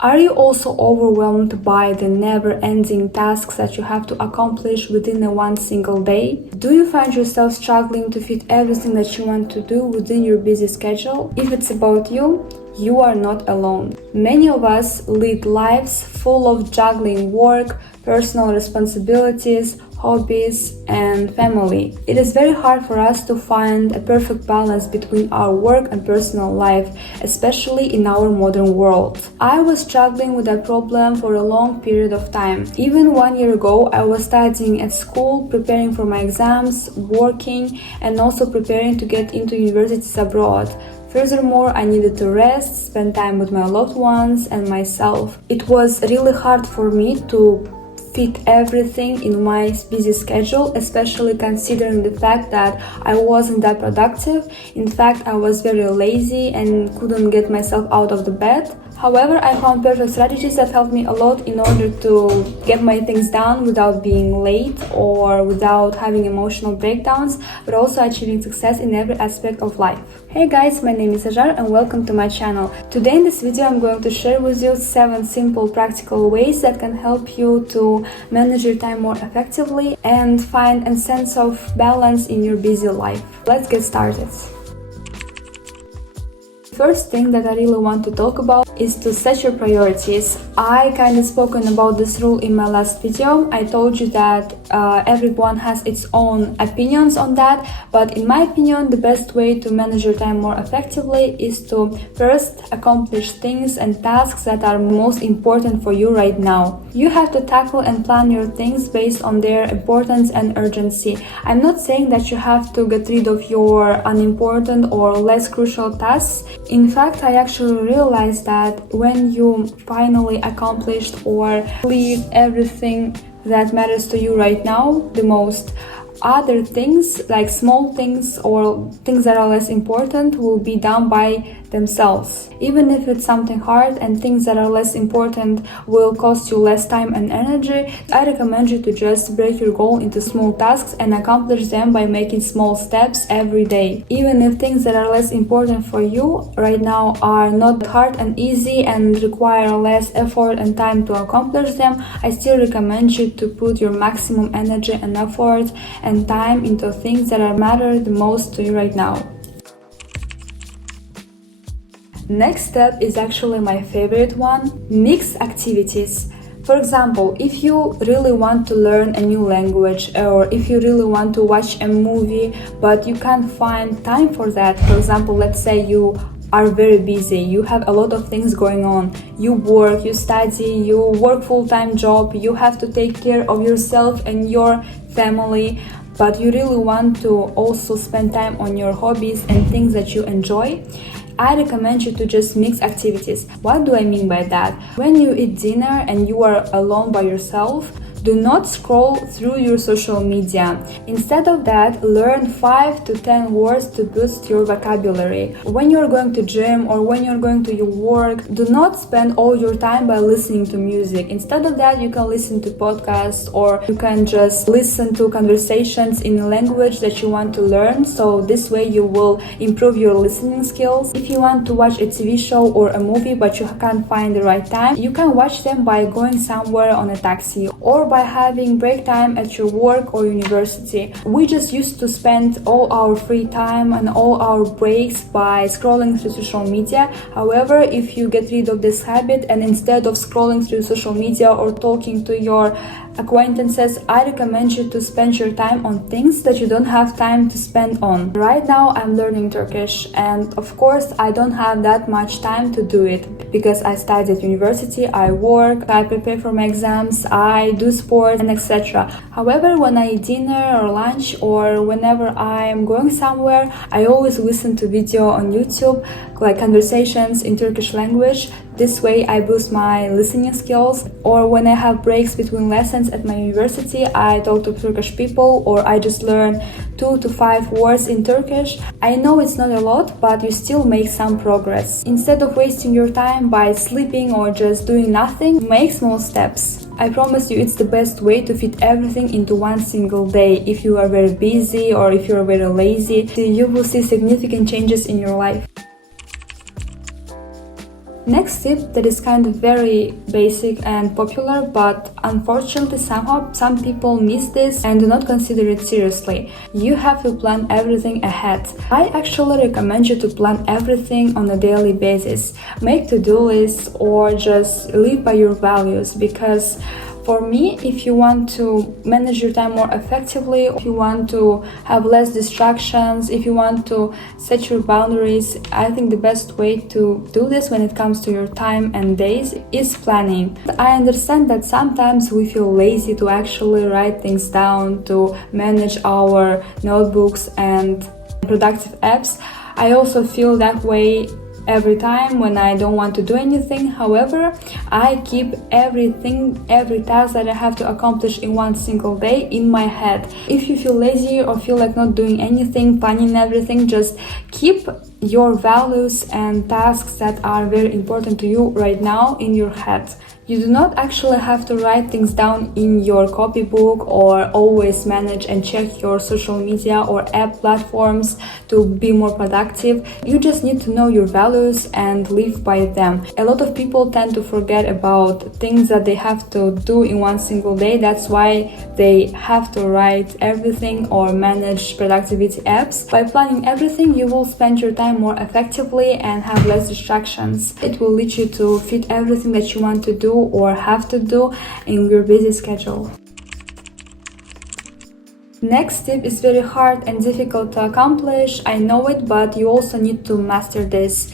Are you also overwhelmed by the never-ending tasks that you have to accomplish within one single day? Do you find yourself struggling to fit everything that you want to do within your busy schedule? If it's about you, you are not alone. Many of us lead lives full of juggling work, personal responsibilities, hobbies, and family. It is very hard for us to find a perfect balance between our work and personal life, especially in our modern world. I was struggling with that problem for a long period of time. Even 1 year ago, I was studying at school, preparing for my exams, working, and also preparing to get into universities abroad. Furthermore, I needed to rest, spend time with my loved ones and myself. It was really hard for me to fit everything in my busy schedule, especially considering the fact that I wasn't that productive. In fact, I was very lazy and couldn't get myself out of the bed. However, I found perfect strategies that helped me a lot in order to get my things done without being late or without having emotional breakdowns, but also achieving success in every aspect of life. Hey guys, my name is Azhar and welcome to my channel. Today in this video I'm going to share with you 7 simple practical ways that can help you to manage your time more effectively and find a sense of balance in your busy life. Let's get started. First thing that I really want to talk about is to set your priorities. I kind of spoken about this rule in my last video. I told you that everyone has its own opinions on that, but in my opinion, the best way to manage your time more effectively is to first accomplish things and tasks that are most important for you right now. You have to tackle and plan your things based on their importance and urgency. I'm not saying that you have to get rid of your unimportant or less crucial tasks. In fact, I actually realized that when you finally accomplished or leave everything that matters to you right now the most, other things like small things or things that are less important will be done by themselves. Even if it's something hard and things that are less important will cost you less time and energy, I recommend you to just break your goal into small tasks and accomplish them by making small steps every day. Even if things that are less important for you right now are not hard and easy and require less effort and time to accomplish them, I still recommend you to put your maximum energy and effort and time into things that matter the most to you right now. Next step is actually my favorite one: mix activities. For example, if you really want to learn a new language or if you really want to watch a movie but you can't find time for that, for example, let's say you are very busy, you have a lot of things going on, you work, you study, you work full-time job, you have to take care of yourself and your family, but you really want to also spend time on your hobbies and things that you enjoy, I recommend you to just mix activities. What do I mean by that? When you eat dinner and you are alone by yourself, do not scroll through your social media. Instead of that, learn 5 to 10 words to boost your vocabulary. When you're going to gym or when you're going to your work, do not spend all your time by listening to music. Instead of that, you can listen to podcasts or you can just listen to conversations in a language that you want to learn. So this way you will improve your listening skills. If you want to watch a TV show or a movie but you can't find the right time, you can watch them by going somewhere on a taxi or by having break time at your work or university. We just used to spend all our free time and all our breaks by scrolling through social media. However, if you get rid of this habit and instead of scrolling through social media or talking to your acquaintances, I recommend you to spend your time on things that you don't have time to spend on. Right now I'm learning Turkish and of course I don't have that much time to do it because I study at university, I work, I prepare for my exams, I do sport and etc. However, when I eat dinner or lunch or whenever I am going somewhere, I always listen to video on YouTube like conversations in Turkish language. This way I boost my listening skills, or when I have breaks between lessons at my university, I talk to Turkish people or I just learn 2 to 5 words in Turkish. I know it's not a lot, but you still make some progress. Instead of wasting your time by sleeping or just doing nothing, make small steps. I promise you it's the best way to fit everything into one single day. If you are very busy or if you are very lazy, you will see significant changes in your life. Next tip that is kind of very basic and popular, but unfortunately somehow some people miss this and do not consider it seriously. You have to plan everything ahead. I actually recommend you to plan everything on a daily basis. Make to-do lists or just live by your values, because for me, if you want to manage your time more effectively, if you want to have less distractions, if you want to set your boundaries, I think the best way to do this when it comes to your time and days is planning. I understand that sometimes we feel lazy to actually write things down, to manage our notebooks and productive apps. I also feel that way every time when I don't want to do anything. However, I keep every task that I have to accomplish in one single day in my head. If you feel lazy or feel like not doing anything, planning everything, just keep your values and tasks that are very important to you right now in your head. You do not actually have to write things down in your copybook or always manage and check your social media or app platforms to be more productive. You just need to know your values and live by them. A lot of people tend to forget about things that they have to do in one single day. That's why they have to write everything or manage productivity apps. By planning everything, you will spend your time more effectively and have less distractions. It will lead you to fit everything that you want to do or have to do in your busy schedule. Next tip is very hard and difficult to accomplish. I know it, but you also need to master this.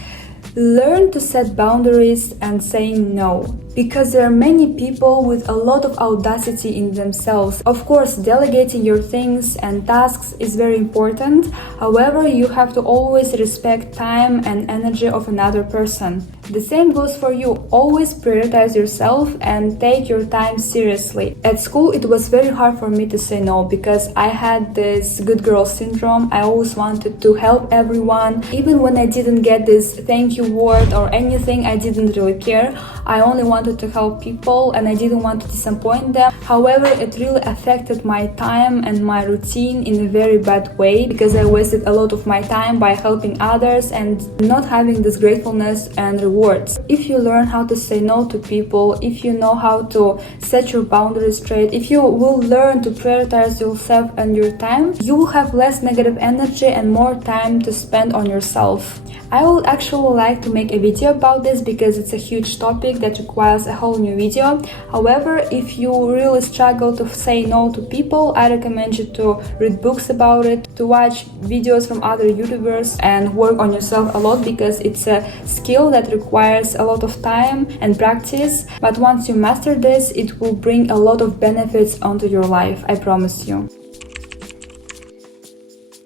Learn to set boundaries and say no. Because there are many people with a lot of audacity in themselves. Of course, delegating your things and tasks is very important. However, you have to always respect time and energy of another person. The same goes for you. Always prioritize yourself and take your time seriously. At school, it was very hard for me to say no because I had this good girl syndrome. I always wanted to help everyone. Even when I didn't get this thank you word or anything, I didn't really care. I only wanted to help people and I didn't want to disappoint them. However, it really affected my time and my routine in a very bad way because I wasted a lot of my time by helping others and not having this gratefulness and rewards. If you learn how to say no to people, if you know how to set your boundaries straight, if you will learn to prioritize yourself and your time, you will have less negative energy and more time to spend on yourself. I would actually like to make a video about this because it's a huge topic that requires a whole new video. However, if you really struggle to say no to people, I recommend you to read books about it, to watch videos from other YouTubers and work on yourself a lot because it's a skill that requires a lot of time and practice. But once you master this, it will bring a lot of benefits onto your life, I promise you.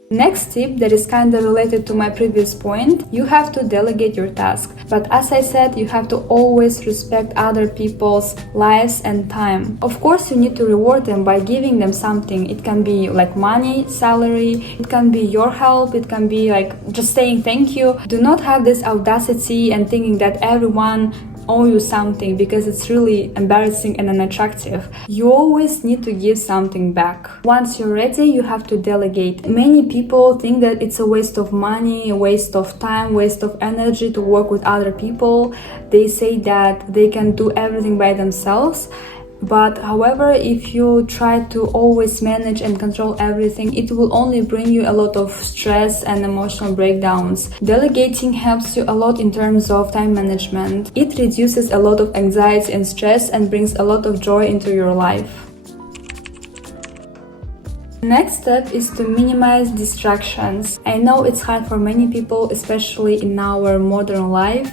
Next tip that is kind of related to my previous point, you have to delegate your task. But as I said, you have to always respect other people's lives and time. Of course, you need to reward them by giving them something. It can be like money, salary, it can be your help, it can be like just saying thank you. Do not have this audacity and thinking that everyone owe you something because it's really embarrassing and unattractive. You always need to give something back. Once you're ready, you have to delegate. Many people think that it's a waste of money, a waste of time, waste of energy to work with other people. They say that they can do everything by themselves. But however, if you try to always manage and control everything, it will only bring you a lot of stress and emotional breakdowns. Delegating helps you a lot in terms of time management. It reduces a lot of anxiety and stress and brings a lot of joy into your life. Next step is to minimize distractions. I know it's hard for many people, especially in our modern life,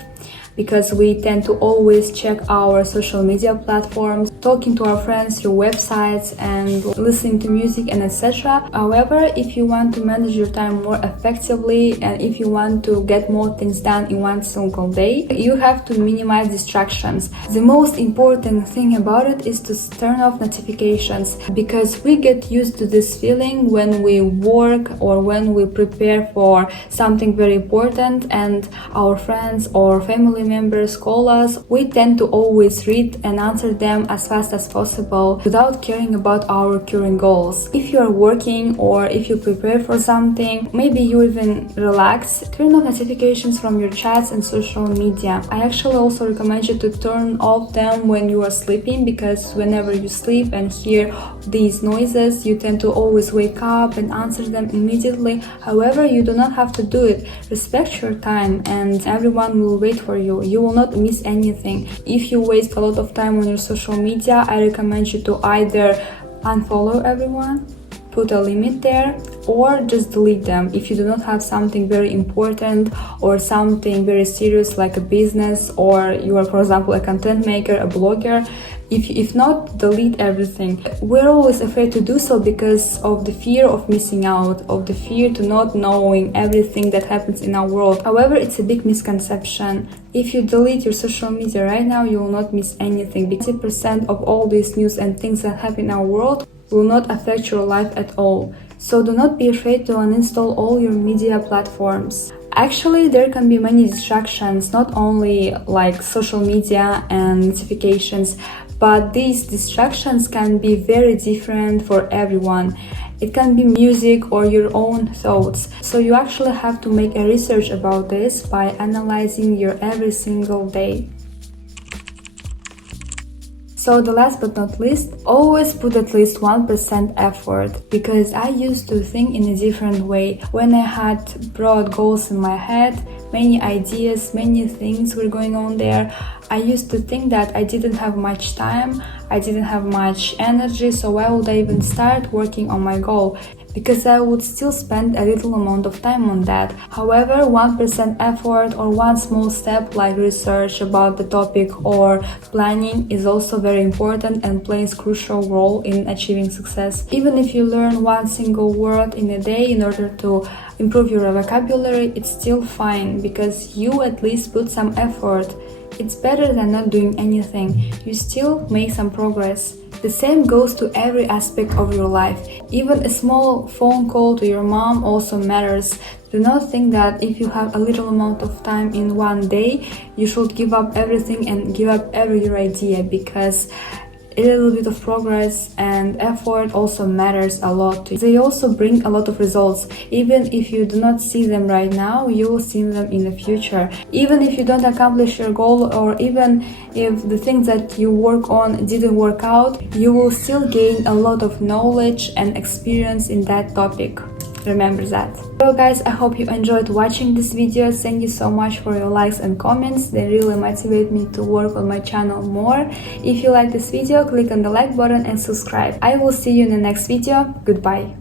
because we tend to always check our social media platforms, talking to our friends through websites and listening to music and etc. However, if you want to manage your time more effectively and if you want to get more things done in one single day, you have to minimize distractions. The most important thing about it is to turn off notifications, because we get used to this feeling when we work or when we prepare for something very important and our friends or family family members call us, we tend to always read and answer them as fast as possible without caring about our current goals. If you are working or if you prepare for something, maybe you even relax, turn off notifications from your chats and social media. I actually also recommend you to turn off them when you are sleeping, because whenever you sleep and hear these noises, you tend to always wake up and answer them immediately. However, you do not have to do it. Respect your time and everyone will wait for you. You will not miss anything. If you waste a lot of time on your social media, I recommend you to either unfollow everyone, put a limit there, or just delete them if you do not have something very important or something very serious like a business, or you are, for example, a content maker, a blogger. If not, delete everything. We're always afraid to do so because of the fear of missing out, of the fear to not knowing everything that happens in our world. However, it's a big misconception. If you delete your social media right now, you will not miss anything. 60% of all these news and things that happen in our world will not affect your life at all. So do not be afraid to uninstall all your media platforms. Actually, there can be many distractions, not only like social media and notifications, but these distractions can be very different for everyone. It can be music or your own thoughts. So you actually have to make a research about this by analyzing your every single day. So the last but not least, always put at least 1% effort, because I used to think in a different way. When I had broad goals in my head, many ideas, many things were going on there, I used to think that I didn't have much time, I didn't have much energy, so why would I even start working on my goal? Because I would still spend a little amount of time on that. However, 1% effort or one small step like research about the topic or planning is also very important and plays a crucial role in achieving success. Even if you learn one single word in a day in order to improve your vocabulary, it's still fine because you at least put some effort. It's better than not doing anything. You still make some progress. The same goes to every aspect of your life. Even a small phone call to your mom also matters. Do not think that if you have a little amount of time in one day, you should give up everything and give up every your idea, because a little bit of progress and effort also matters a lot. They also bring a lot of results. Even if you do not see them right now, you will see them in the future. Even if you don't accomplish your goal, or even if the things that you work on didn't work out, you will still gain a lot of knowledge and experience in that topic. Remember that. Well guys, I hope you enjoyed watching this video. Thank you so much for your likes and comments. They really motivate me to work on my channel more. If you like this video, click on the like button and subscribe. I will see you in the next video. Goodbye.